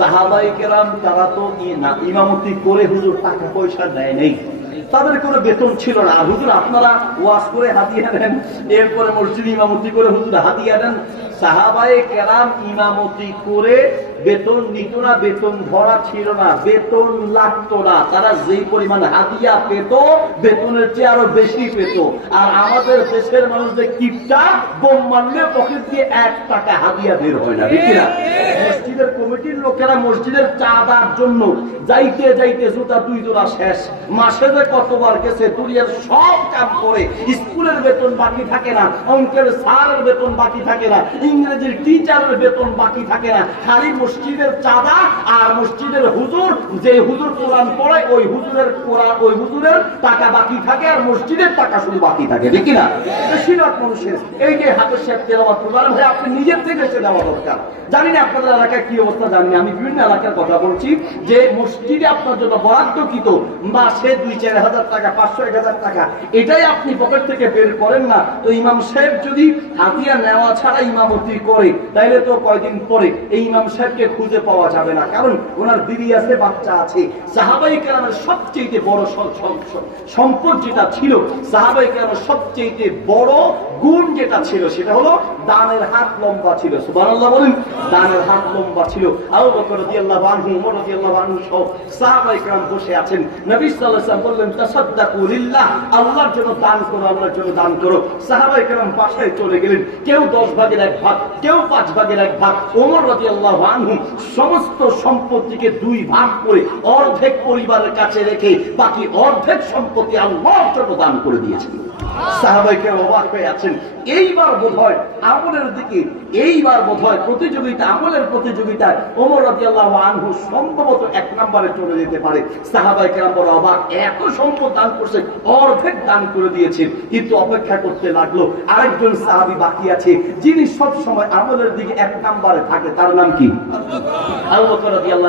সাহাবাই কেরাম, তারা তো ইমামতি করে হুজুর টাকা পয়সা দেয় নেই। তাদের কোনো বেতন ছিল না। আর হুজুর, আপনারা ওয়াজ করে হাতিয়া দেন, এরপরে মসজিদ ইমামতি করে হুজুর হাতিয়া দেন। সাহাবাই কেরাম ইমামতি করে বেতন নিত না, বেতন ধরা ছিল না, বেতন লাগতো না। তারা যেই পরিমাণ হাতিয়া পেত, বেতনের চেয়ে আরও বেশি পেত। আর আমাদের দেশের মানুষদের কিপটা, বোম মারলে পকেট দিয়ে এক টাকা হাতিয়া বের হয় না না মসজিদের কমিটির লোকেরা মসজিদের চাঁদার জন্য যাইতে যাইতে জুতা দুই জোড়া শেষ। মাসে যে কতবার গেছে, দুনিয়ার সব কাম করে। স্কুলের বেতন বাকি থাকে না, অঙ্কের স্যারের বেতন বাকি থাকে না, ইংরেজির টিচারের বেতন বাকি থাকে না, খালি মসজিদের চাঁদা আর মসজিদের হুজুর, যে হুজুর কোরআন পড়ায় ওই হুজুরের কোরআন, ওই হুজুরের টাকা বাকি থাকে আর মসজিদের টাকা শুধু বাকি থাকে, ঠিক না বেশিরভাগ মানুষের। এই যে হাতের শেখ তেলাবাদ প্রদান ভাই, আপনি নিজের থেকে এসে দেওয়া দরকার। জানি না আপনাদের এলাকায় কি অবস্থা, জানি। আমি বিভিন্ন এলাকার কথা বলছি যে মসজিদে আপনার জন্য বরাদ্দকৃত মাসে দুই চার হাজার টাকা, পাঁচশো এক হাজার টাকা, এটাই আপনি পকেট থেকে বের করেন না। তো ইমাম সাহেব যদি হাতিয়া নেওয়া ছাড়া ইমামতি করে, তাইলে তো কয়দিন পরে? এই ইমাম সাহেবকে খুঁজে পাওয়া যাবে না। কারণ ওনার দিদি আছে, বাচ্চা আছে। সাহাবাই কেরামের সবচেয়ে বড় সম্পদ যেটা ছিল, সাহাবাই কেরামের সবচেয়ে বড় গুণ যেটা ছিল, সেটা হলো দানের হাত লম্বা ছিল। সুবহানাল্লাহ বলেন, দানের হাত লম্বা ছিল। আবু বকর রাদিয়াল্লাহু আনহু ওমর রাদিয়াল্লাহু আনহু সহ সাহাবায়ে কেরাম বসে আছেন। নবী সাল্লাল্লাহু আলাইহি বললেন, তাসাদদাকু লিল্লাহ, আল্লাহর জন্য দান করো আল্লাহর জন্য দান করো। সাহাবায়ে কেরাম পাশায় চলে গেলেন। কেউ 10 ভাগের এক ভাগ, কেউ 5 ভাগের এক ভাগ। ওমর রাদিয়াল্লাহু আনহু সমস্ত সম্পত্তিকে দুই ভাগ করে অর্ধেক পরিবারের কাছে রেখে বাকি অর্ধেক সম্পত্তি আল্লাহর জন্য দান করে দিয়েছেন। অর্ধেক দান করে দিয়েছেন কিন্তু অপেক্ষা করতে লাগল, আরেকজন সাহাবি বাকি আছে, যিনি সব সময় আমলের দিকে এক নম্বরে থাকে, তার নাম কি?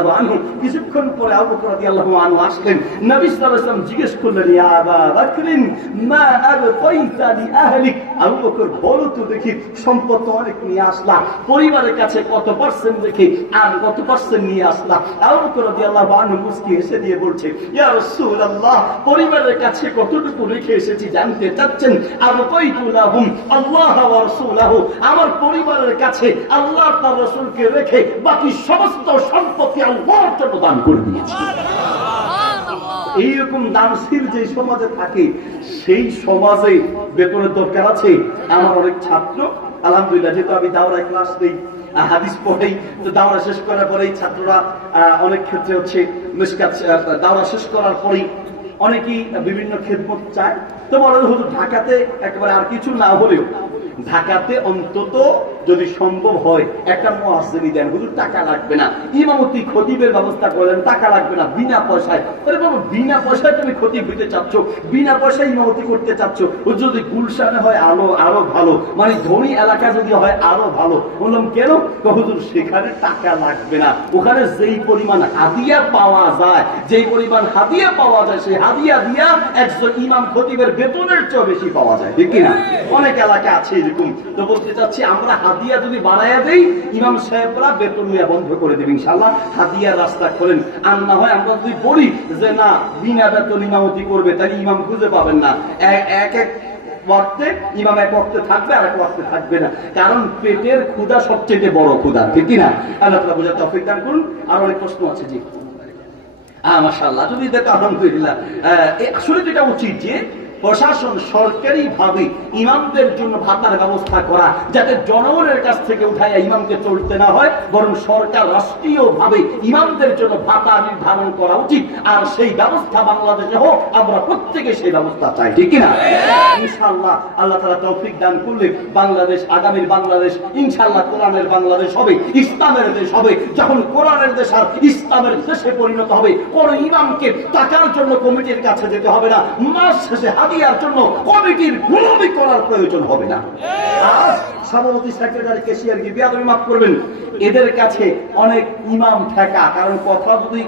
আনহু। কিছুক্ষণ পরে আবু আনহু আসলেন। নবী জিজ্ঞেস করলেন মা আবু বলো তো দেখি, সম্পদ অনেক নিয়ে আসলা। পরিবারের কাছে কত পার্সেন্ট দেখি, আর কত পার্সেন্ট নিয়ে আসলা। আবু বকর রাদিয়াল্লাহু আনহু মুস্কি দিয়ে বলছে, ইয়া রাসূলুল্লাহ, পরিবারের কাছে কতটুকু রেখে এসেছি জানতে চাচ্ছেন? আবকাইতু লাহুম, আল্লাহ ওয়া রাসূলাহু। আমার পরিবারের কাছে আল্লাহ তার রাসূলকে রেখে বাকি সমস্ত সম্পত্তি আল্লাহর জন্য দান করে দিয়েছি। এইরকম দানশীল যে সমাজে থাকে, সেই সমাজে বেতনের দরকার আছে। আমার অনেক ছাত্র, আলহামদুলিল্লাহ, যেহেতু আমি দাওরায় ক্লাস নেই হাদিস পড়েই, তো দাওরা শেষ করার পরেই ছাত্ররা অনেক ক্ষেত্রে হচ্ছে দাওরা শেষ করার পরেই অনেকেই বিভিন্ন খেদমত চায়। তো বলে হুজুর, ঢাকাতে একেবারে আর কিছু না হলেও ঢাকাতে অন্তত যদি সম্ভব হয় একটা মহাসিনী দেন হুজুর টাকা লাগবে না। ইমামতি খতিবের ব্যবস্থা করলেন টাকা লাগবে না বিনা পয়সায়। আরে বাবা বিনা পয়সায় তুমি খতিব হইতে চাচ্ছ বিনা পয়সায় ইমামতি করতে চাচ্ছ। হুজুর যদি গুলশানে হয় আলো আরও ভালো। মানে ধনী এলাকা যদি হয় আরও ভালো। বললাম কেন? হুজুর সেখানে টাকা লাগবে না। ওখানে যেই পরিমাণ হাদিয়া পাওয়া যায় যেই পরিমাণ হাদিয়া পাওয়া যায় সেই হাদিয়া দিয়া একজন ইমাম খতিবের বেতনের চেয়ে বেশি পাওয়া যায়। ঠিক কিনা? অনেক এলাকা আছে এরকম তো বলতে চাচ্ছি, আমরা যদি বাড়াইয়া দেই, ইমাম সাহেবরা বেতন বন্ধ করে দেবে ইনশাল্লাহ হাদিয়া রাস্তা আর না হয় আমরা যদি বলি যে, না, বিনা বেতন ইমামতি করবে তাহলে ইমাম খুঁজে পাবেন না। এক এক ইমাম এক থাকবে আর এক থাকবে না। কারণ পেটের ক্ষুধা সবচেয়ে বড় ক্ষুধা, ঠিক কিনা আল্লাহ তালা বোঝার তফিক দান করুন। আর অনেক প্রশ্ন আছে জি। হ্যাঁ মাসাল্লাহ যদি দেখো, আলহামদুলিল্লাহ। আসলে যেটা উচিত যে প্রশাসন সরকারি ভাবে ইমামদের জন্য ভাতার ব্যবস্থা করা, যাতে জনগণের কাছ থেকে উঠাইয়া ইমামকে চলতে না হয়, বরং সরকার রাষ্ট্রীয় ভাবে ইমামদের জন্য ভাতা নির্ধারণ করা উচিত। আর সেই ব্যবস্থা বাংলাদেশে হোক, আমরা প্রত্যেকে সেই ব্যবস্থা চাই, ঠিক কিনা? ইনশাআল্লাহ আল্লাহ তালা তৌফিক দান করলে বাংলাদেশ আগামীর বাংলাদেশ, ইনশাআল্লাহ কোরআনের বাংলাদেশ হবে, ইসলামের দেশ হবে। যখন কোরআনের দেশ আর ইসলামের দেশে পরিণত হবে, কোন ইমামকে টাকার জন্য কমিটির কাছে যেতে হবে না। মাস শেষে হাদিয়ার জন্য কমিটির গুলামি করার প্রয়োজন হবে না। আজ সভাপতি সেক্রেটারি কেশিয়ার কি মাফ করবেন। এদের কাছে অনেক ইমাম ঠেকা, কারণ কথা যদি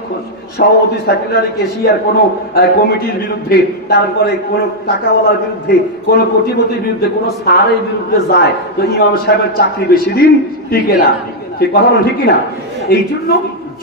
সভাপতি সেক্রেটারি কোন কমিটির বিরুদ্ধে, তারপরে কোন টাকাওয়ালার বিরুদ্ধে, কোন কোটিপতির বিরুদ্ধে, কোন সারের বিরুদ্ধে যায়, তো ইমাম সাহেবের চাকরি বেশি দিন টিকে না। ঠিক কথা বলেন, ঠিক কিনা? এই জন্য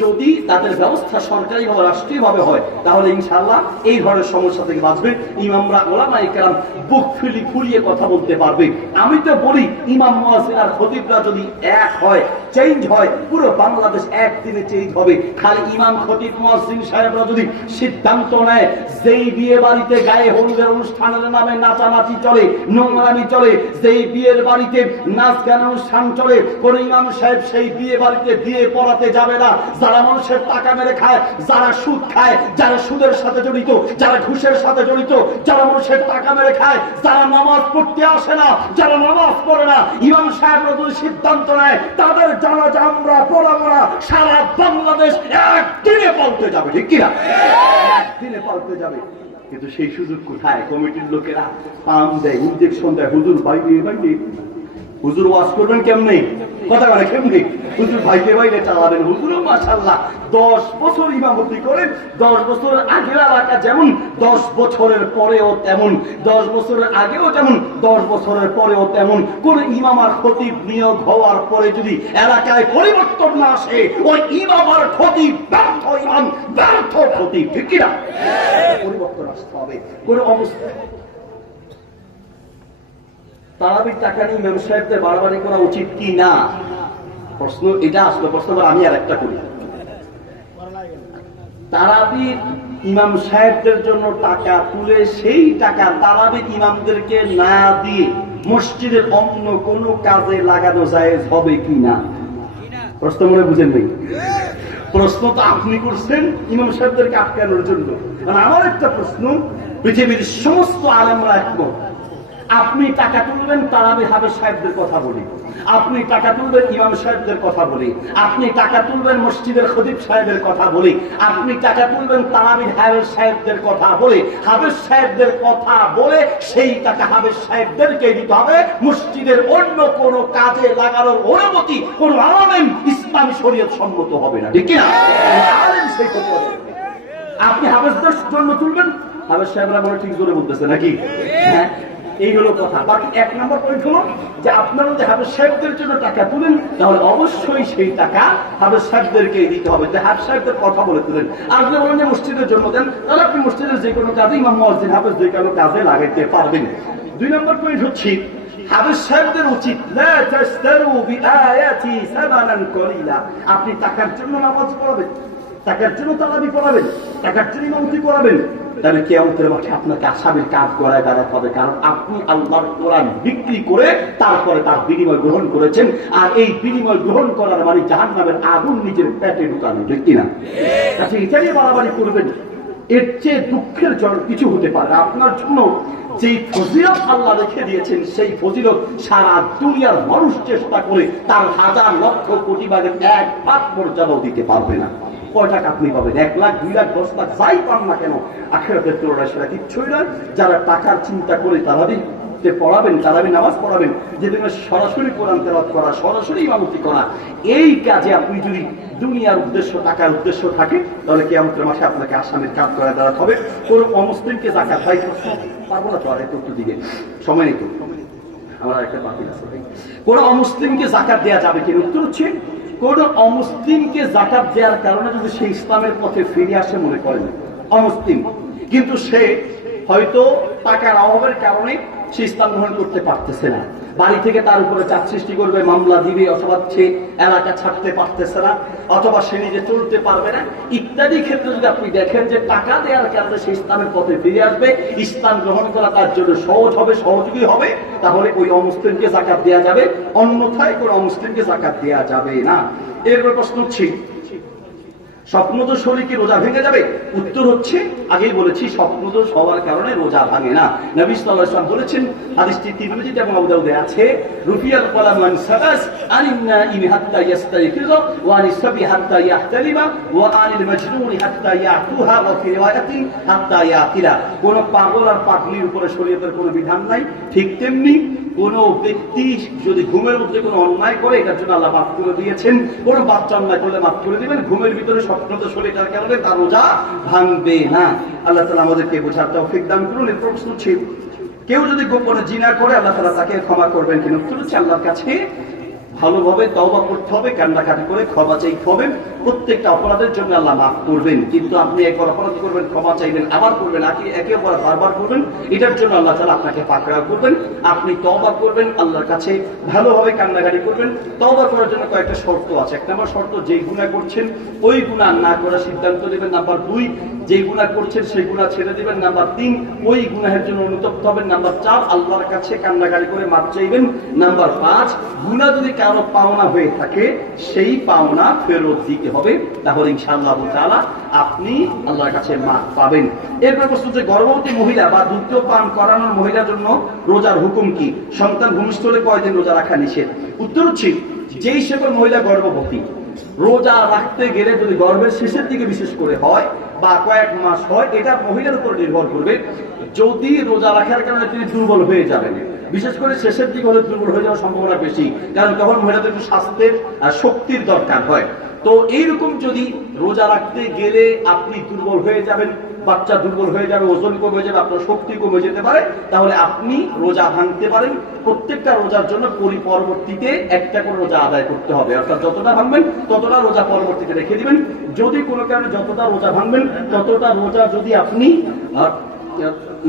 যদি তাদের ব্যবস্থা সরকারি বা রাষ্ট্রীয় ভাবে হয়, তাহলে ইনশাআল্লাহ এই ধরনের সমস্যা থেকে বাঁচবে। ইমামরা ওলামা ইকরাম বুক ফুলি ফুলিয়ে কথা বলতে পারবে। আমি তো বলি, ইমাম মুয়াজ্জিন আর খতিবরা যদি এক হয় চেঞ্জ হয়, পুরো বাংলাদেশ একদিনে চেঞ্জ হবে। খালি ইমাম, খতিব, মুয়াজ্জিন সাহেবরা যদি সিদ্ধান্ত নেয়, যেই বিয়ে বাড়িতে গায়ে হলুদের অনুষ্ঠানের নামে নাচানাচি চলে, নোংরামি চলে, যেই বিয়ের বাড়িতে নাচ গান অনুষ্ঠান চলে, কোন ইমাম সাহেব সেই বিয়ে বাড়িতে বিয়ে পড়াতে যাবে না যারা মানুষের টাকা মেরে খায়, যারা সুদ খায়, যারা সুদের সাথে জড়িত, যারা ঘুষের সাথে জড়িত, যারা মানুষের টাকা মেরে খায়, যারা নামাজ পড়তে আসে না, যারা নামাজ পড়ে না, ইমাম সাহেবরা যদি সিদ্ধান্ত নেয়, তাদের জানা আমরা পড়া পড়া সারা বাংলাদেশ একদিনে পাল্টে যাবে, ঠিক কিনা? একদিনে পাল্টে যাবে। কিন্তু সেই সুযোগ কোথায়? কমিটির লোকেরা পাম দেয় ইঞ্জেকশন দেয়, হুজুর বাইরে বাইরে। হুজুর ওয়াশ করবেন কেমনে? কথা বলে কেমনে? হুজুর ভাইকে বাইরে চালাবেন। হুজুরও মাসাল্লাহ দশ বছর ইমামতি করে দশ বছর আগের এলাকা যেমন, দশ বছরের পরেও তেমন, দশ বছরের আগেও যেমন, দশ বছরের পরেও তেমন। কোন ইমাম আর খতিব নিয়োগ হওয়ার পরে যদি এলাকায় পরিবর্তন না আসে, ওই ইমাম আর খতিব ব্যর্থ ইমাম, ব্যর্থ খতিব। ঠিক কিনা? পরিবর্তন আসতে হবে। কোন অবস্থা তারাবির টাকা নিয়ে ইমাম সাহেবদের বাড়াবাড়ি করা উচিত কি না? প্রশ্ন এটা আসলো, প্রশ্ন আমি আর একটা করি। তারাবির ইমাম সাহেবদের জন্য টাকা তুলে সেই টাকা তারাবির ইমামদেরকে না দিয়ে মসজিদের অন্য কোন কাজে লাগানো যায় হবে কি না? প্রশ্ন মনে বুঝেন নেই? প্রশ্ন তো আপনি করছেন ইমাম সাহেবদেরকে আটকানোর জন্য। মানে আমার একটা প্রশ্ন, পৃথিবীর সমস্ত আলেমরা একমত। আপনি টাকা তুলবেন, তারাবি হাবের সাহেবদের কথা বলি। আপনি টাকা তুলবেন, ইমাম সাহেবদের কথা বলি। আপনি টাকা তুলবেন, মসজিদের খদিব সাহেবের কথা বলি। আপনি টাকা তুলবেন তারাবির হাবের সাহেবদের কথা বলে। হাবের সাহেবদের কথা বলে সেই টাকা হাবের সাহেবদেরকে দিতে হবে। মসজিদের অন্য কোন কাজে লাগানোর অনুমতি কোন আলমেন ইসলামী শরীয়ত সম্মত হবে না। ঠিক না আলেম সেই কথা বলে। আপনি হাবেজদের জন্য তুলবেন? হাবেজ সাহেবরা মনে ঠিক জোরে বলতেছে নাকি? হ্যাঁ। এই হলো কথা। বাকি এক নম্বর পয়েন্ট হলো যে আপনারা সাহেবদের জন্য টাকা তুলেন, তাহলে অবশ্যই সেই টাকা সাহেবদেরকে দিতে হবে। যে সাহেবদের কথা বলে তুলেন। আর যদি বলেন যে মসজিদের দেন, তাহলে আপনি মসজিদের যে কোনো কাজে ইমাম, মসজিদ যে কোনো কাজে লাগাইতে পারবেন। দুই নম্বর পয়েন্ট হচ্ছে সাহেবদের উচিত আপনি টাকার জন্য নামাজ পড়াবেন, টাকার জন্য তালাবি পড়াবেন, টাকার জন্য ইমামতি করাবেন তাহলে কেয়ামতের মাঠে আপনাকে আসামের কাজ করায় দাঁড়াতে হবে, কারণ আপনি আল্লাহর কোরআন বিক্রি করে তারপরে তার বিনিময় গ্রহণ করেছেন, আর এই বিনিময় গ্রহণ করার মানে জাহান নামের আগুন নিজের পেটে ঢুকানো, ঠিক কিনা? আচ্ছা এটাই বাড়াবাড়ি করবেন। এর চেয়ে দুঃখের জল কিছু হতে পারে আপনার জন্য যেই ফজিলত আল্লাহ রেখে দিয়েছেন, সেই ফজিলত সারা দুনিয়ার মানুষ চেষ্টা করে তার হাজার লক্ষ কোটি ভাগের এক ভাগ মর্যাদাও দিতে পারবে না। কয় টাকা আপনি পাবেন? এক লাখ, দুই লাখ, দশ লাখ, যাই পান না কেন, আখেরাতের তুলনায় সেটা কিচ্ছুই নয়। যারা টাকার চিন্তা করে তারাবি যে পড়াবেন, তারাবি নামাজ পড়াবেন যেদিন সরাসরি কোরআন তেলাত করা, সরাসরি ইমামতি করা, এই কাজে আপনি যদি দুনিয়ার উদ্দেশ্য, টাকার উদ্দেশ্য থাকে, তাহলে কি আমাদের মাসে আপনাকে আসামের কাজ করে দেওয়া হবে। কোন অমুসলিমকে জাকাত ভাই প্রশ্ন পারব না তো আর একটু দিকে। সময় নেই আমার একটা বাতিল আছে কোন অমুসলিমকে জাকাত দেওয়া যাবে কিনা? উত্তর হচ্ছে কোন অমুসলিমকে জাকাত দেওয়ার কারণে যদি সে ইসলামের পথে ফিরে আসে মনে করেন, অমুসলিম। কিন্তু সে হয়তো টাকার অভাবের কারণে সে ইসলাম গ্রহণ করতে পারতেছে না। বাড়ি থেকে তার উপরে চাপ সৃষ্টি করবে, মামলা দিবে, অথবা সে এলাকা ছাড়তে পারতেছে না, অথবা সে নিজে চলতে পারবে না। ইত্যাদি ক্ষেত্রে যদি আপনি দেখেন যে টাকা দেওয়ার কারণে সে ইসলামের পথে ফিরে আসবে, ইসলাম গ্রহণ করা তার জন্য সহজ হবে, সহযোগী হবে, তাহলে ওই অমুসলিমকে জাকাত দেওয়া যাবে, অন্যথায় কোনো অমুসলিমকে জাকাত দেওয়া যাবে না। এরপর প্রশ্ন হচ্ছে স্বপ্নদোষ হলে কি রোজা ভেঙে যাবে? উত্তর হচ্ছে, আগেই বলেছি, স্বপ্নদোষ হওয়ার কারণে রোজা ভাঙে না। নবী ওয়াসাল্লাম বলেছেন, হাদিসটি এবং আবু দাউদে আছে, রুফিয়াল কলাম মান সাবাস নাইম হাত্তা হাত্তা ইয়াহতালিমা আনিল হাত্তা হাত্তা কোন পাগল আর পাগলির উপরে শরীয়তের কোনো বিধান নাই। ঠিক তেমনি কোন ব্যক্তি যদি ঘুমের মধ্যে কোনো অন্যায় করে, এটার জন্য আল্লাহ মাফ করে দিয়েছেন। কোন বাচ্চা অন্যায় করলে মাফ করে দিবেন। ঘুমের ভিতরে স্বপ্ন তো শরীরটার কারণে তার রোজা ভাঙবে না। আল্লাহ তালা আমাদেরকে বোঝার তৌফিক দান করুন। এর প্রশ্ন ছিল, কেউ যদি গোপনে জিনা করে, আল্লাহ তালা তাকে ক্ষমা করবেন কিনা? উত্তর হচ্ছে আল্লাহর কাছে ভালোভাবে তওবা করতে হবে, কান্নাকাটি করে ক্ষমা চাইতে হবে। প্রত্যেকটা অপরাধের জন্য আল্লাহ মাফ করবেন। কিন্তু আপনি একবার অপরাধ করবেন, ক্ষমা চাইবেন, আবার করবেন একে একে অপরাধ বারবার করবেন, এটার জন্য আল্লাহ তাআলা আপনাকে পাকড়াও করবেন। আপনি তওবা করবেন, আল্লাহর কাছে ভালোভাবে কান্নাকাটি করবেন। তওবা করার জন্য কয়েকটা শর্ত আছে। এক নম্বর শর্ত, যেই গুনাহ করছেন, ওই গুনাহ না করার সিদ্ধান্ত নেবেন। নাম্বার দুই, যেই গুনাহ করছেন, সেই গুনাহ ছেড়ে দিবেন। নাম্বার তিন, ওই গুনাহের জন্য অনুতপ্ত হবেন। নাম্বার চার, আল্লাহর কাছে কান্নাকাটি করে মাপ চাইবেন। নাম্বার পাঁচ, গুনাহ যদি কারও পাওনা হয়ে থাকে, সেই পাওনা ফেরত দিতে হবে। তাহলে ইনশাআল্লাহ আপনি আল্লাহর কাছে মাপ পাবেন। এরপর প্রশ্ন যে গর্ভবতী মহিলা বা দুগ্ধ পান করানোর মহিলার জন্য রোজার হুকুম কি? সন্তান ভূমিষ্ঠ হলে কয়দিন রোজা রাখা নিষেধ? উত্তর হচ্ছে, যেই সকল মহিলা গর্ভবতী, রোজা রাখতে গেলে যদি গর্ভের শেষের দিকে বিশেষ করে হয় বা কয়েক মাস হয়, এটা মহিলার উপর নির্ভর করবে। যদি রোজা রাখার কারণে তিনি দুর্বল হয়ে যাবেন। বিশেষ করে শেষের দিকে হলে দুর্বল হয়ে যাওয়ার সম্ভাবনা বেশি। কারণ তখন মহিলাদের একটু স্বাস্থ্যের শক্তির দরকার হয়। তো এইরকম যদি রোজা রাখতে গেলে আপনি দুর্বল হয়ে যাবেন, বাচ্চা দুর্বল হয়ে যাবে, ওজন কমে যাবে, আপনার শক্তি কমে যেতে পারে, তাহলে আপনি রোজা ভাঙতে পারেন। প্রত্যেকটা রোজার জন্য পরি, পরবর্তীতে একটা করে রোজা আদায় করতে হবে। অর্থাৎ যতটা ভাঙবেন, ততটা রোজা পরবর্তীতে রেখে দিবেন। যদি কোনো কারণে যতটা রোজা ভাঙবেন, ততটা রোজা যদি আপনি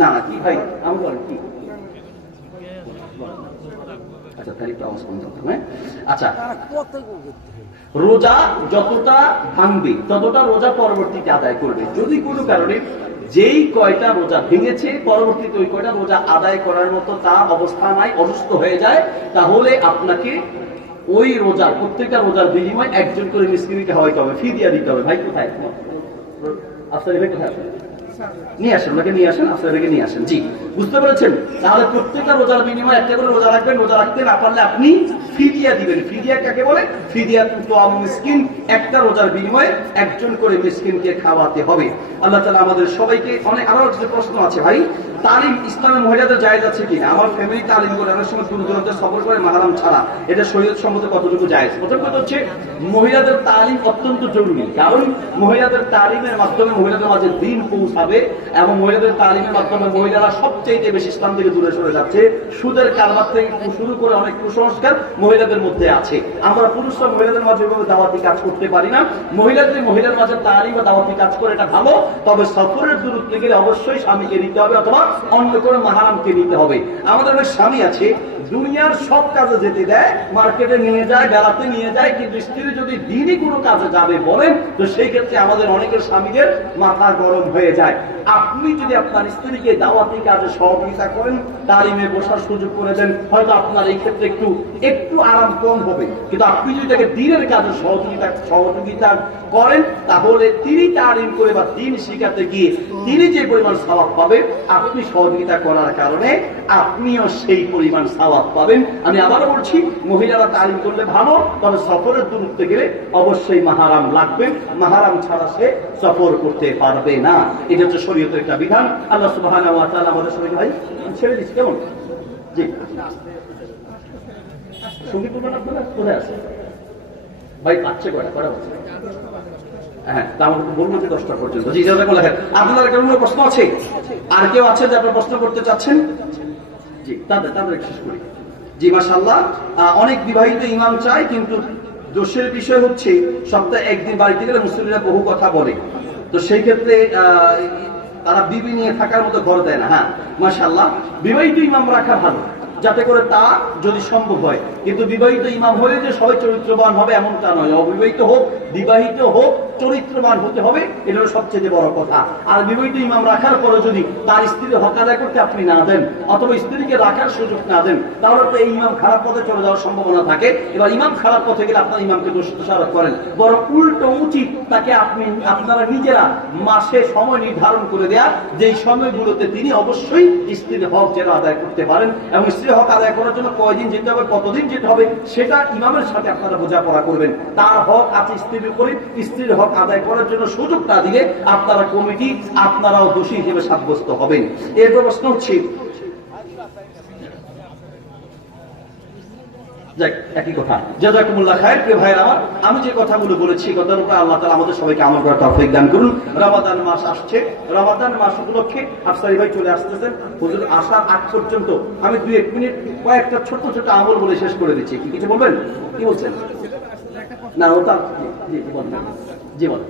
না, কি ভাই? আমি বলেন, কি? আচ্ছা তাহলে একটু আওয়াজ কম করতাম, হ্যাঁ? আচ্ছা রোজা যতটা ভাঙবে ততটা রোজা পরবর্তীতে আদায় করবে। যদি কোনো কারণে যেই কয়টা রোজা ভেঙেছে পরবর্তীতে ওই কয়টা রোজা আদায় করার মতো তার অবস্থা নাই অসুস্থ হয়ে যায় তাহলে আপনাকে ওই রোজা প্রত্যেকটা রোজার বিনিময়ে একজন করে মিসকিনিকে হওয়াইতে হবে ফি দিয়া দিতে হবে। ভাই কোথায়? আফসারি ভাই কোথায়? নিয়ে আসেন, ওনাকে নিয়ে আসেন আফসার ভাইকে নিয়ে আসেন। জি, বুঝতে পেরেছেন? তাহলে প্রত্যেকটা রোজার বিনিময়ে একটা করে রোজা রাখবেন, রোজা রাখতে না পারলে আপনি ফিদিয়া দিবেন। ফিদিয়া কাকে বলে? ফিদিয়া তো মিসকিন। একটা রোজার বিনিময়ে একজন করে মিসকিনকে খাওয়াতে হবে। আল্লাহ তাআলা আমাদের সবাইকে অনেক আরও যে প্রশ্ন আছে ভাই। তালিম ইসলামের মহিলাদের জায়েজ আছে কিনা? আমার ফ্যামিলি তালিম করে অনেক সময় দূর দূরান্তে সফর করে মাহারাম ছাড়া। এটা শরীয়ত সম্মত কতটুকু জায়েজ? প্রথম কথা হচ্ছে, মহিলাদের তালিম অত্যন্ত জরুরি। কারণ মহিলাদের তালিমের মাধ্যমে মহিলাদের মাঝে দিন পৌঁছাবে এবং মহিলাদের তালিমের মাধ্যমে মহিলারা সবচেয়ে বেশি ইসলাম থেকে দূরে সরে যাচ্ছে। সুদের কারবার থেকে শুরু করে অনেক কুসংস্কার মহিলাদের মধ্যে আছে। আমরা পুরুষরা মহিলাদের মাঝে এভাবে দাওয়াতি কাজ করতে পারি না। মহিলাদের মহিলার মাঝে তালিম বা দাওয়াতি কাজ করে, এটা ভালো। তবে সফরের দূরত্বে গেলে অবশ্যই স্বামীকে নিতে হবে অথবা অন্য কোনো মাহারামকে নিতে হবে। আমাদের অনেক স্বামী আছে, দুনিয়ার সব কাজে যেতে দেয়, মার্কেটে নিয়ে যায়, বেড়াতে নিয়ে যায়, কিন্তু স্ত্রী যদি দিনই কোনো কাজে যাবে বলেন, তো সেই ক্ষেত্রে আমাদের অনেকের স্বামীদের মাথা গরম হয়ে যায়। আপনি যদি আপনার স্ত্রীকে দাওয়াতি কাজে সহযোগিতা করেন, তালিমে বসার সুযোগ করে দেন, হয়তো আপনার এই ক্ষেত্রে একটু একটু আরাম কম হবে। কিন্তু আপনি যদি তাকে দিনের কাজে সহযোগিতা সহযোগিতা করেন, তাহলে তিনি তালিম করে বা দিন শিখাতে গিয়ে তিনি যে পরিমাণ স্বভাব পাবে আপনি সহযোগিতা করার কারণে আপনিও সেই পরিমাণ স্বভাব পাবেন। আমি আবারও বলছি, মহিলারা তালিম করলে ভালো, তবে সফরের দূরত্বে গেলে অবশ্যই মাহারাম লাগবে। মাহারাম ছাড়া সে সফর করতে পারবে না। এটা হচ্ছে শরীয়তের একটা বিধান। আল্লাহ সুবাহ আমাদের সবাই ভাই, ছেড়ে দিচ্ছি, কেমন? জি। সংগীত কোথায় আছে ভাই পাচ্ছে কয়টা? কয়টা হ্যাঁ মাসাল্লাহ অনেক বিবাহিত ইমাম চায়, কিন্তু দোষের বিষয় হচ্ছে, সপ্তাহে একদিন বাড়িতে গেলে মুসলিমরা বহু কথা বলে। তো সেই ক্ষেত্রে তারা বিবি নিয়ে থাকার মতো ঘর দেয় না। হ্যাঁ মাসাল্লাহ বিবাহিত ইমাম রাখা ভালো। যাতে করে তা যদি সম্ভব হয়। কিন্তু বিবাহিত ইমাম হয়ে যে সবাই চরিত্রবান হবে এমন তা নয়। অবিবাহিত হোক বিবাহিত হোক, চরিত্রবান হতে হবে, এটা সবচেয়ে বড় কথা। আর বিবাহিত ইমাম রাখার পরে যদি তার স্ত্রীর হক আদায় করতে আপনি না দেন, অথবা স্ত্রীকে রাখার সুযোগ না দেন, তাহলে তো এই ইমাম খারাপ পথে চলে যাওয়ার সম্ভাবনা থাকে। এবার ইমাম খারাপ পথে গেলে আপনার ইমামকে দোষ দোষারোপ করেন। বরং উল্টো উচিত তাকে আপনি, আপনারা নিজেরা মাসে সময় নির্ধারণ করে দেয়া, যেই সময়গুলোতে তিনি অবশ্যই স্ত্রীর হক যেন আদায় করতে পারেন। এবং স্ত্রীর হক আদায় করার জন্য কয়দিন যেতে হবে, কতদিন যেতে হবে, সেটা ইমামের সাথে আপনারা বোঝাপড়া করবেন। তার হক আছে স্ত্রীর উপরে স্ত্রীর হক আদায় করার জন্য সুযোগ না দিলে আপনারা কমিটি আপনারাও দোষী হিসেবে সাব্যস্ত হবেন। এরপর প্রশ্ন হচ্ছে। আমি যে কথাগুলো বলেছি মাস ভাই চলে আসতেছেন। পর্যন্ত আমি দুই এক মিনিট কয়েকটা ছোট ছোট আমল বলে শেষ করে দিচ্ছি। কি কিছু বলবেন? কি বলছেন? না, ওটা জি বলেন। জি, বলেন।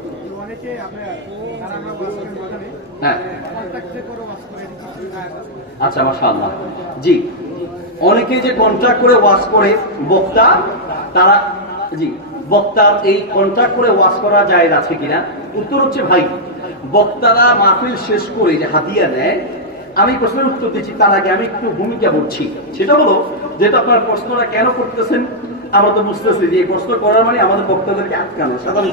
হ্যাঁ। আচ্ছা জি। অনেকে যে কন্ট্রাক্ট করে ওয়াশ করে, বক্তা, তারা জি, বক্তার এই কন্ট্রাক্ট করে ওয়াশ করা যায় আছে কিনা? উত্তর হচ্ছে ভাই, বক্তারা মাহফিল শেষ করে যে হাতিয়া নেয়, আমি প্রশ্নের উত্তর দিচ্ছি, তার আগে আমি একটু ভূমিকা বলছি। সেটা হলো যেটা আপনার প্রশ্নটা কেন করতেছেন আমরা তো বুঝতেছি যে এই প্রশ্ন করার মানে আমাদের বক্তাদেরকে আটকানো। সাধারণ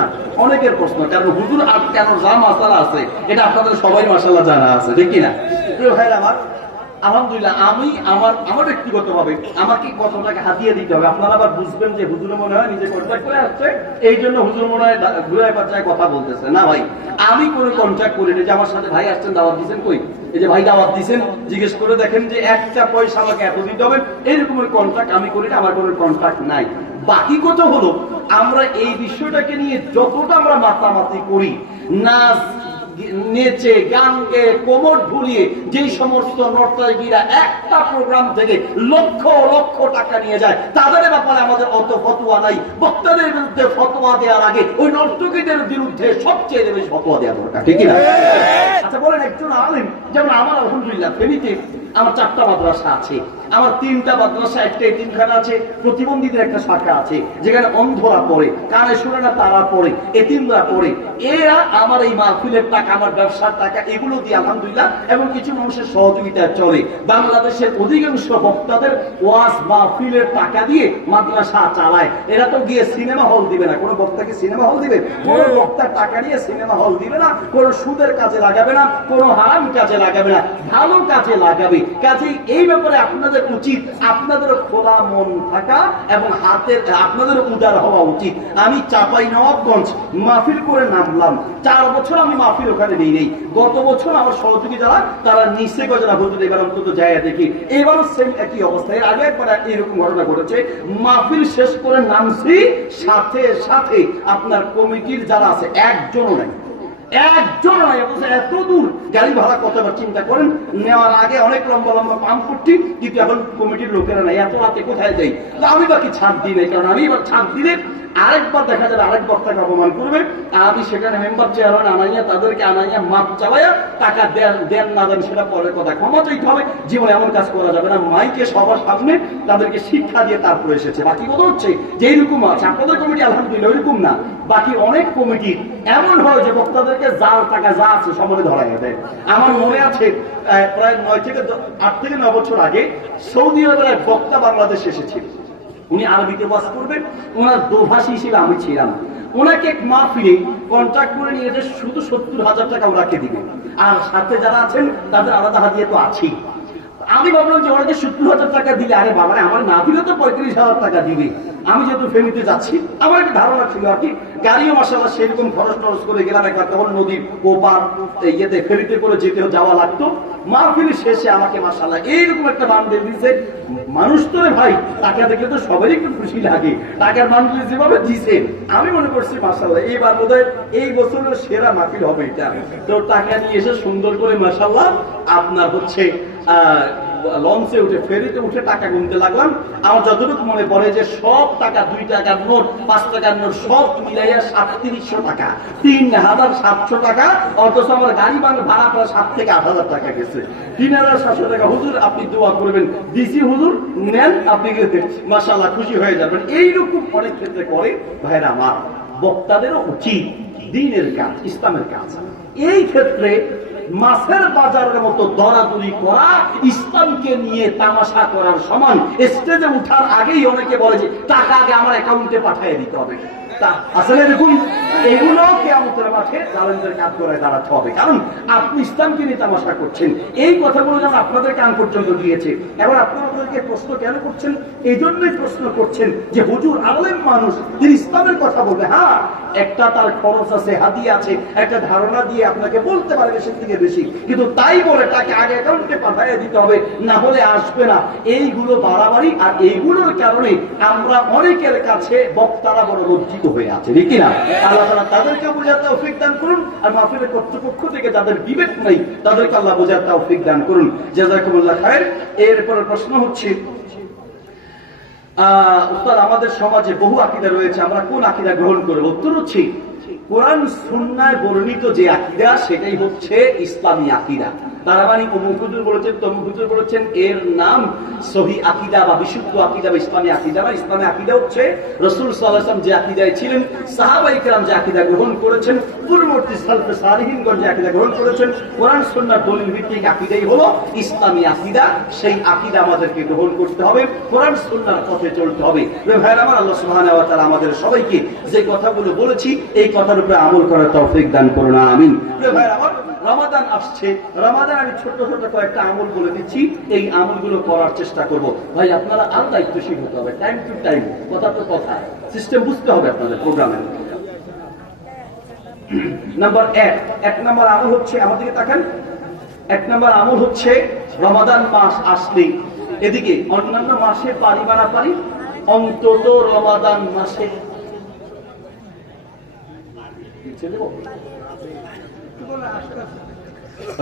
না। অনেকের প্রশ্ন, কারণ হুজুর আটকানোর যা মশালা আছে, এটা আপনাদের সবাই মশালা জানা আছে, ঠিক কিনা? প্রিয় ভাইয়ের আমার আলহামদুলিল্লাহ, আমি আমার আমার ব্যক্তিগত ভাবে আমাকে কতটাকে হাতিয়ে দিতে হবে। আপনারা আবার বুঝবেন যে হুজুর মনে হয় নিজে কন্ট্যাক্ট করে আসছে, এই জন্য হুজুর মনে হয় দা- ঘুরে পাচ্ছায় কথা বলতেছে। না ভাই, আমি কোনো কন্ট্যাক্ট করিনি যে আমার সাথে ভাই আসছেন, দাওয়াত দিচ্ছেন কই? এই যে ভাই দাওয়াত দিচ্ছেন জিজ্ঞেস করে দেখেন যে একটা পয়সা আমাকে এত দিতে হবে এইরকমের কন্ট্রাক্ট আমি করি না আমার কোনো কন্ট্রাক্ট নাই। বাকি কথা হলো, আমরা এই বিষয়টাকে নিয়ে যতটা আমরা মাতামাতি করি, নাচ নেচে গান গেয়ে কোমর যেই সমস্ত নর্তকীরা একটা প্রোগ্রাম থেকে লক্ষ লক্ষ টাকা নিয়ে যায় তাদের ব্যাপারে আমাদের অত ফতোয়া নাই। বক্তাদের বিরুদ্ধে ফতোয়া দেওয়ার আগে ওই নর্তকীদের বিরুদ্ধে সবচেয়ে বেশি ফতোয়া দেওয়া দরকার ঠিক না আচ্ছা বলেন একজন আলেম যেমন আমার আলহামদুলিল্লাহ ফেনীতে আমার চারটা মাদ্রাসা আছে। আমার তিনটা মাদ্রাসা একটা এতিমখানা আছে প্রতিবন্ধীদের একটা শাখা আছে যেখানে অন্ধরা পড়ে কানে শুনে না তারা পড়ে এতিমরা পড়ে। এরা আমার এই মাহফিলের টাকা আমার ব্যবসার টাকা এগুলো দিয়ে আলহামদুলিল্লাহ এবং কিছু মানুষের সহযোগিতায় চলে। বাংলাদেশের অধিকাংশ বক্তাদের ওয়াজ মাহফিলের টাকা দিয়ে মাদ্রাসা চালায়। এরা তো গিয়ে সিনেমা হল দিবে না। কোনো বক্তাকে সিনেমা হল দিবে? কোনো বক্তার টাকা নিয়ে সিনেমা হল দিবে না। কোনো সুদের কাজে লাগাবে না। কোনো হারাম কাজে লাগাবে না। ভালো কাজে লাগাবে। কাজে এই ব্যাপারে আপনাদের উচিত, আপনাদের খোলা মন থাকা এবং হাতের আপনাদের উদার হওয়া উচিত। আমি চাপাই নবাবগঞ্জ, মাহফিল করে নামলাম। চার বছর আমি মাহফিল ওখানে নেই নেই। গত বছর আমার সহযোগী যারা, তারা নিচে গজনা হুজুর, এবার অন্তত যায় দেখি। এবারও সেম একই অবস্থা এর আগে একবার এরকম ঘটনা ঘটেছে। মাহফিল শেষ করে নামছি, সাথে সাথে আপনার কমিটির যারা আছে, একজনও নাই। একজন এত দূর গাড়ি ভাড়া চিন্তা করেন? নেওয়ার আগে অনেক লম্বা লম্বা পাম্প করছি, কিন্তু এখন কমিটির লোকেরা নাই, এত রাতে কোথায় যাই? আমি বাকি ছাড় দিই নাই, কারণ আমি এবার ছাড় দিলে আরেকবার দেখা যাবে আরেক বক্তাকে অপমান করবে। আমি সেখানে মেম্বার চেয়ারম্যান আনাইয়া, তাদেরকে আনাইয়া মাপ টাকা দেন দেন না দেন সেটা পরের কথা। ক্ষমা চাইতে হবে, জীবনে এমন কাজ করা যাবে না। মাইকে সবার সামনে তাদেরকে শিক্ষা দিয়ে তারপরে এসেছে। বাকি কথা হচ্ছে যে এইরকম আছে, আপনাদের কমিটি আলহামদুলিল্লাহ ওইরকম না। বাকি অনেক কমিটি এমন হয় যে বক্তাদেরকে যার টাকা যা আছে সমানে ধরাই দেয় আমার মনে আছে প্রায় নয় থেকে আট থেকে নয় বছর আগে সৌদি আরবের এক বক্তা বাংলাদেশে এসেছিল। উনি আরবিতে বাস করবেন, ওনার দোভাষী হিসেবে আমি ছিলাম। ওনাকে এক মাহফিলে কন্ট্রাক্ট করে নিয়ে যে শুধু সত্তর হাজার টাকা ওনাকে দিবে। আর সাথে যারা আছেন, তাদের আলাদা হাতিয়ে তো আছেই। আমি ভাবলাম যে ওনাকে সত্তর হাজার টাকা দিলে, আরে বাবা আমার না দিলে তো পঁয়ত্রিশ হাজার টাকা দিবে। আমি যেহেতু ফেমিতে যাচ্ছি, আমার একটা ধারণা ছিল আর কি, গাড়িও মাসাল্লাহ সেরকম খরচ টরচ করে গেলাম একবার, তখন নদীর ওপার ইয়েতে ফেরিতে করে যেতে যাওয়া লাগতো। মাহফিল শেষে আমাকে মাসাল্লাহ এইরকম একটা বান্ডেল দিছে মানুষ তো রে ভাই, টাকা দেখলে তো সবারই একটু খুশি লাগে, টাকার বান্ডেল যেভাবে দিছে আমি মনে করছি মাসাল্লাহ এইবার বোধ এই বছরের সেরা মাহফিল হবে এটা। তো টাকা নিয়ে এসে সুন্দর করে মাসাল্লাহ আপনার হচ্ছে, আহ লঞ্চে উঠে, ফেরিতে উঠে টাকা গুনতে লাগলাম। আমার যতটুকু মনে পড়ে যে সব টাকা, দুই টাকার নোট, পাঁচ টাকার নোট, সব মিলাইয়া সাতত্রিশশো টাকা, তিন হাজার সাতশো টাকা, অথচ আমার গাড়ি বাংলা ভাড়া প্রায় সাত থেকে আট হাজার টাকা গেছে। তিন হাজার সাতশো টাকা, হুজুর, আপনি দোয়া করবেন। দিছি হুজুর, নেন, আপনি মাসাল্লাহ খুশি হয়ে যাবেন। এইরকম অনেক ক্ষেত্রে করে ভাইরা আমার, বক্তাদেরও উচিত, দিনের কাজ, ইসলামের কাজ। এই ক্ষেত্রে মাছের বাজারের মতো দরাদরি করা, ইসলামকে নিয়ে তামাশা করার সময় স্টেজে উঠার আগেই অনেকে বলে যে, টাকা আগে আমার অ্যাকাউন্টে পাঠিয়ে দিতে হবে। আসলে এরকম এগুলো মাঠে কাজ করে দাঁড়াতে হবে। কারণ আপনি ইসলামকে করছেন। এই কথাগুলো যেমন আপনাদের কান পর্যন্ত এবার প্রশ্ন কেন করছেন? এই জন্যই প্রশ্ন করছেন যে হুজুর আলেম মানুষ তিনি ইসলামের কথা বলবে হ্যাঁ একটা তার খরচ আছে আছে, একটা ধারণা দিয়ে আপনাকে বলতে পারে বেশি থেকে বেশি। কিন্তু তাই বলে তাকে আগে অ্যাকাউন্টে পাঠিয়ে দিতে হবে, না হলে আসবে না। এইগুলো বাড়াবাড়ি, আর এইগুলোর কারণে আমরা অনেকের কাছে বক্তারা বড় লজ্জিত। হয়ে আছে, ঠিক না আল্লাহ তালা তাদেরকে বোঝার তৌফিক দান করুন, আর মাহফিলের কর্তৃপক্ষ থেকে যাদের বিবেক নেই, তাদেরকে আল্লাহ বোঝার তৌফিক দান করুন। জাজাকুমুল্লাহ খায়ের এরপরে প্রশ্ন হচ্ছে উস্তাদ, আমাদের সমাজে বহু আকিদা রয়েছে, আমরা কোন আকিদা গ্রহণ করব? উত্তর হচ্ছে, কোরআন সুন্নায় বর্ণিত যে আকিদা, সেটাই হচ্ছে ইসলামী আকিদা। বলেছেন বলেছেন, এর নাম সহি আকিদা বা বিশুদ্ধ আকিদা বা ইসলামী আকিদা বা ইসলামী আকিদা হচ্ছে রসুল যে আকিদায় ছিলেন, সাহাবাই কেরাম যে আকিদা গ্রহণ করেছেন, পূর্ববর্তী সালফে যে আকিদা গ্রহণ করেছেন, কোরআন সন্ন্যার দলিল ভিত্তিক আকিদাই হলো ইসলামী আকিদা, সেই আকিদা আমাদেরকে গ্রহণ করতে হবে, কোরআন সন্ন্যার পথে চলতে হবে। ভাইয়ের আমার, আল্লাহ ওয়া আমাদের সবাইকে যে কথাগুলো বলেছি, এই কথার উপরে আমল করার তৌফিক দান করুন, আমিন। ভাইয়ের আমার রমাদান আসছে। রমাদান আমি ছোট ছোট কয়েকটা আমল বলে দিচ্ছি। এই আমলগুলো করার চেষ্টা করব। ভাই, আপনারা আরও দায়িত্বশীল হতে হবে টাইম টু টাইম কথা তো কথা। সিস্টেম বুঝতে হবে আপনাদের প্রোগ্রামের নাম্বার এক। এক নাম্বার আমল হচ্ছে আমাদেরকে তাকান। এক নাম্বার আমল হচ্ছে, রমাদান মাস আসলেই। এদিকে, অন্যান্য মাসে পারি না পারি অন্তত রমাদান মাসে?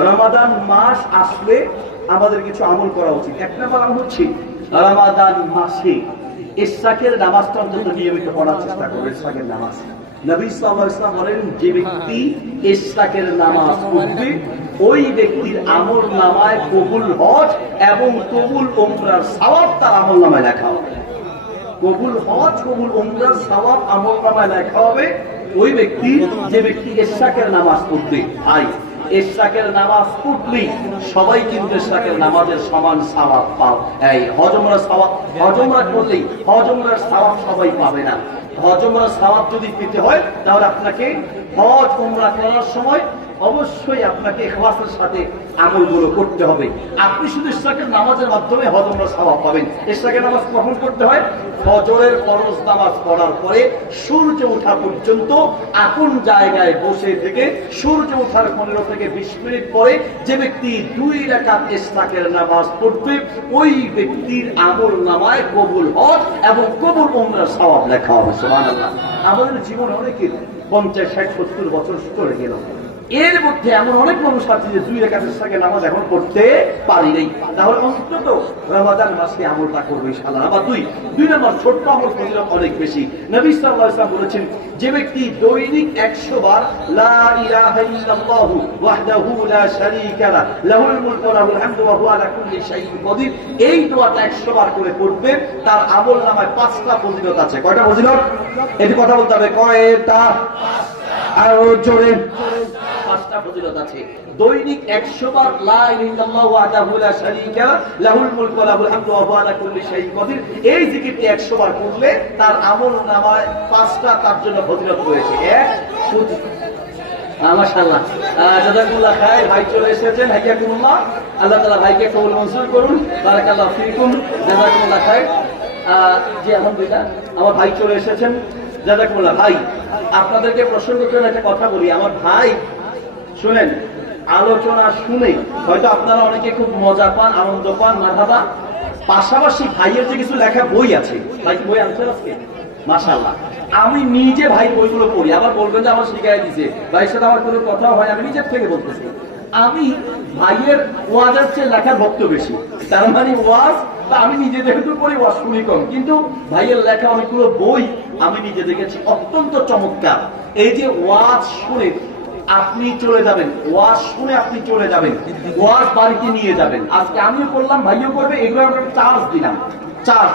রমাদান মাস আসলে আমাদের কিছু আমল করা উচিত। এক নম্বর আমল হচ্ছে রমাদান মাসে ইসরাকের নামাজটা অন্তত নিয়মিত পড়ার চেষ্টা করবে ইসরাকের নামাজ। নবী বলেন, যে ব্যক্তি ইসরাকের নামাজ পড়বে, ওই ব্যক্তির আমল নামায় কবুল হজ এবং কবুল সওয়াব তার আমল নামায় লেখা হবে। কবুল হজ, কবুল সওয়াব আমল নামায় লেখা হবে। ওই ব্যক্তি যে ব্যক্তি এশাকের নামাজ পড়বে। ভাই এশাকের নামাজ পড়লি সবাই কিন্তু এশাকের নামাজের সমান সাবাব পাও এই, হজমরা সাবাব হজমরা করলেই হজমরার সাবাব সবাই পাবে না। হজমরা সাবাব যদি পেতে হয়, তাহলে আপনাকে হজ, উমরা করার সময় অবশ্যই আপনাকে এখলাসের সাথে আমলগুলো করতে হবে। আপনি শুধু ইসলাকের নামাজের মাধ্যমে হজমরা স্বভাব পাবেন। ইসলাকের নামাজ কখন করতে হয়? ফজরের ফরজ নামাজ পড়ার পরে সূর্য ওঠা পর্যন্ত আপন জায়গায় বসে থেকে সূর্য ওঠার পনেরো থেকে বিশ মিনিট পরে যে ব্যক্তি দুই রাকাত ইসলাকের নামাজ পড়বে, ওই ব্যক্তির আমল নামায় কবুল হজ এবং কবুল ওমরা সওয়াব লেখা হবে। আমাদের জীবনে অনেকের পঞ্চাশ, ষাট, সত্তর বছর চলে গেল। এর মধ্যে এমন অনেক মানুষ আছে যে দুই রেখাতের সাথে নামাজ এখন পড়তে পারি নাই। তাহলে অন্তত রমাদান মাসে আমলটা করবে ইনশাআল্লাহ। আবার দুই দুই নম্বর, ছোট্ট আমল ফজিলত অনেক বেশি। নবী বলেছেন, যে ব্যক্তি দৈনিক 100 বার এই দোয়াটা 100 বার করে পড়বে, তার আমল নামায় পাঁচটা ফজিলত আছে। কয়টা ফজিলত? এটি কথা বলতে হবে। কয়টা? আরও জোরে। পাঁচটা ফজিলত আছে। দৈনিক 100 বার লাহুল লাহুল হামদু কুল্লি এই জিকিরটি 100 বার তার আমল নামায় পাঁচটা তার জন্য ফজিলত রয়েছে। ভাই চলে এসেছেন আমার ভাই চলে এসেছেন। জাযাকুল্লাহ ভাই, আপনাদেরকে প্রসঙ্গ করে একটা কথা বলি। আমার ভাই শুনেন, আলোচনা শুনে হয়তো আপনারা অনেকে খুব মজা পান, আনন্দ পান মাধাবা পাশাপাশি ভাইয়ের যে কিছু লেখা বই আছে, ভাই বই আনছেন আজকে? মাশাল্লাহ আমি নিজে ভাই বইগুলো পড়ি, আবার বলবেন যে আমার শিখাই দিছে, ভাইয়ের সাথে আমার কোনো কথা হয়, আমি নিজের থেকে বলতেছি। আমি ভাইয়ের ওয়াজের চেয়ে লেখার ভক্ত বেশি, তার মানে ওয়াজ বা আমি নিজে যেহেতু পড়ি, ওয়াজ শুনি কম, কিন্তু ভাইয়ের লেখা অনেকগুলো বই আমি নিজে দেখেছি, অত্যন্ত চমৎকার। এই যে ওয়াজ শুনে আপনি চলে যাবেন। ওয়াজ শুনে আপনি চলে যাবেন। ওয়াজ বাড়িতে নিয়ে যাবেন। আজকে আমিও করলাম, ভাইও করবে এগুলো আমরা চার্জ দিলাম। চার্জ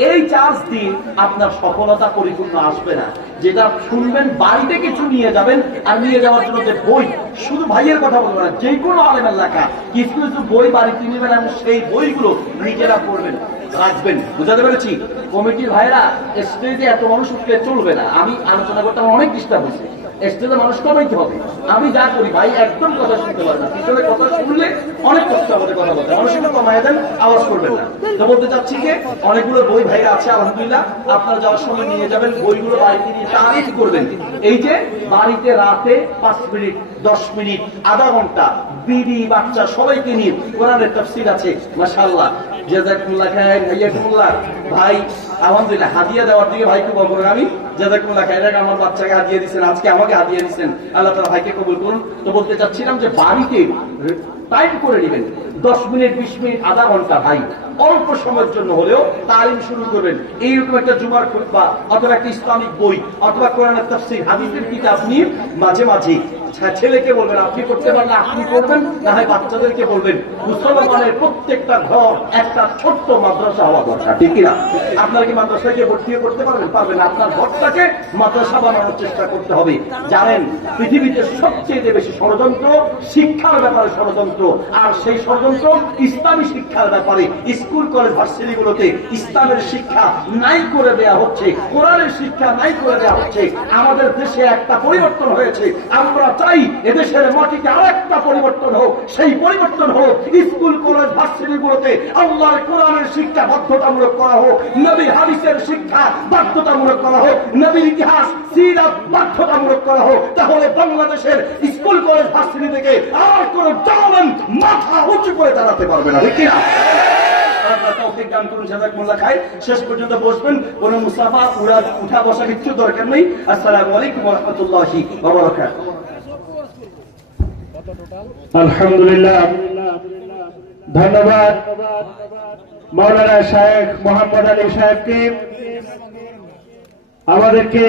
এই চার্জ দিয়ে আপনার সফলতা পরিপূর্ণ আসবে না। যেটা শুনবেন, বাড়িতে কিছু নিয়ে যাবেন আর নিয়ে যাওয়ার জন্য যে বই, শুধু ভাইয়ের কথা বলব না, যে কোনো আলেমের লেখা কিছু কিছু বই বাড়িতে নেবেন এবং সেই বইগুলো নিজেরা পড়বেন, রাখবেন। বুঝাতে পেরেছি? কমিটির ভাইরা স্টেজে এত মানুষ উঠলে চলবে না। আমি আলোচনা করতে আমার অনেক ডিস্টার্ব হয়েছে। স্টেজে মানুষ কমাইতে হবে। আমি যা করি ভাই, একদম কথা শুনতে পিছনে কথা শুনলে অনেক কষ্ট আমাদের কথা বলতে দেন, আওয়াজ করবেন না। বলতে চাচ্ছি যে, অনেকগুলো বই ভাইরা আছে, আলহামদুলিল্লাহ, আপনারা যাওয়ার সময় নিয়ে যাবেন, বইগুলো বাড়িতে নিয়ে তারিফ করবেন। এই যে, বাড়িতে রাতে পাঁচ মিনিট, দশ মিনিট, আধা ঘণ্টা, বিবি, বাচ্চা, সবাইকে নিয়ে কোরআনের তফসিল আছে, মাশাআল্লাহ। জাযাকুল্লাহ খায় হাইয়াকুল্লাহ। ভাই, আলহামদুলিল্লাহ, হাদিয়া দেওয়ার দিকে ভাই খুব বলব আমি জাযাকুল্লাহ খায়ের আমার বাচ্চাকে হাদিয়া দিচ্ছেন আজকে আমাকে হাদিয়া দিচ্ছেন আল্লাহ তাআলা ভাইকে কবুল করুন। তো বলতে চাচ্ছিলাম যে বাড়িতে টাইম করে নেবেন। দশ মিনিট, বিশ মিনিট, আধা ঘণ্টা ভাই। অল্প সময়ের জন্য হলেও তালিম শুরু করবেন। এইরকম একটা জুমার খুতবা অথবা একটা ইসলামিক বই অথবা কোরআনের তাফসীর, হাদিসের কিতাব নিয়ে মাঝে মাঝে ছেলেকে বলবেন, আপনি করতে পারলে আপনি করবেন, না হয় বাচ্চাদেরকে বলবেন। মুসলমানের প্রত্যেকটা ঘর একটা ছোট্ট মাদ্রাসা হওয়া দরকার, ঠিক কিনা? আপনার কি মাদ্রাসায় গিয়ে ভর্তি করতে পারবেন? পারবেন আপনার ঘরটাকে মাদ্রাসা বানানোর চেষ্টা করতে হবে। জানেন, পৃথিবীতে সবচেয়ে বেশি ষড়যন্ত্র শিক্ষার ব্যাপারে ষড়যন্ত্র। আর সেই ষড়যন্ত্র ইসলামী শিক্ষার ব্যাপারে স্কুল, কলেজ, ভার্সিটিগুলোতে ইসলামের শিক্ষা নাই করে দেয়া হচ্ছে, কোরআনের শিক্ষা নাই করে দেয়া হচ্ছে। আমাদের দেশে একটা পরিবর্তন হয়েছে। আমরা চাই এদেশের মাটিতে আরেকটা পরিবর্তন হোক। সেই পরিবর্তন হোক স্কুল, কলেজ, ভার্সিটিগুলোতে আল্লাহর কোরআনের শিক্ষা বাধ্যতামূলক করা হোক, নবী হাদিসের শিক্ষা বাধ্যতামূলক করা হোক, নবীর ইতিহাস সিরাত বাধ্যতামূলক করা হোক, তাহলে বাংলাদেশের স্কুল, কলেজ, ভার্সিটি থেকে আর কোন মাথা উঁচু করে দাঁড়াতে পারবে না ঠিক কিনা? দান করুন জাযাকুমুল্লাহ খায়। শেষ পর্যন্ত বসবেন। কোন মুসাফা উড়া উঠা বসা কিচ্ছু দরকার নেই। আসসালামু আলাইকুম রাহমাতুল্লাহি আলহামদুলিল্লাহ। ধন্যবাদ মৌলানা শাহেখ মোহাম্মদ আলী সাহেবকে। আমাদেরকে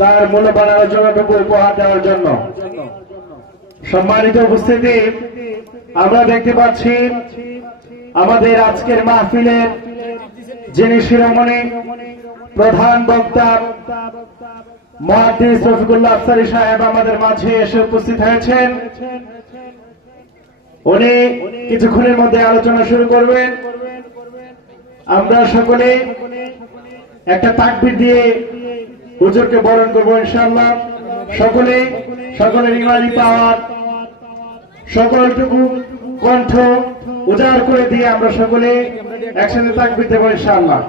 তার মূল্যবান আলোচনাটুকু উপহার দেওয়ার জন্য। সম্মানিত উপস্থিতি আমরা দেখতে পাচ্ছি আমাদের আজকের মাহফিলের যিনি শিরোমণি প্রধান বক্তা মহাদিস রফিকুল্লাহ আফসারি সাহেব আমাদের মাঝে এসে উপস্থিত হয়েছেন। উনি কিছুক্ষণের মধ্যে আলোচনা শুরু করবেন। আমরা সকলে একটা তাকবির দিয়ে হুজুরকে বরণ করব ইনশাআল্লাহ। সকলে, সকলের ইমানি পাওয়ার সকলটুকু কণ্ঠ উজাড় করে দিয়ে আমরা সকলে একসাথে থাকবি দেবো ইনশাআল্লাহ।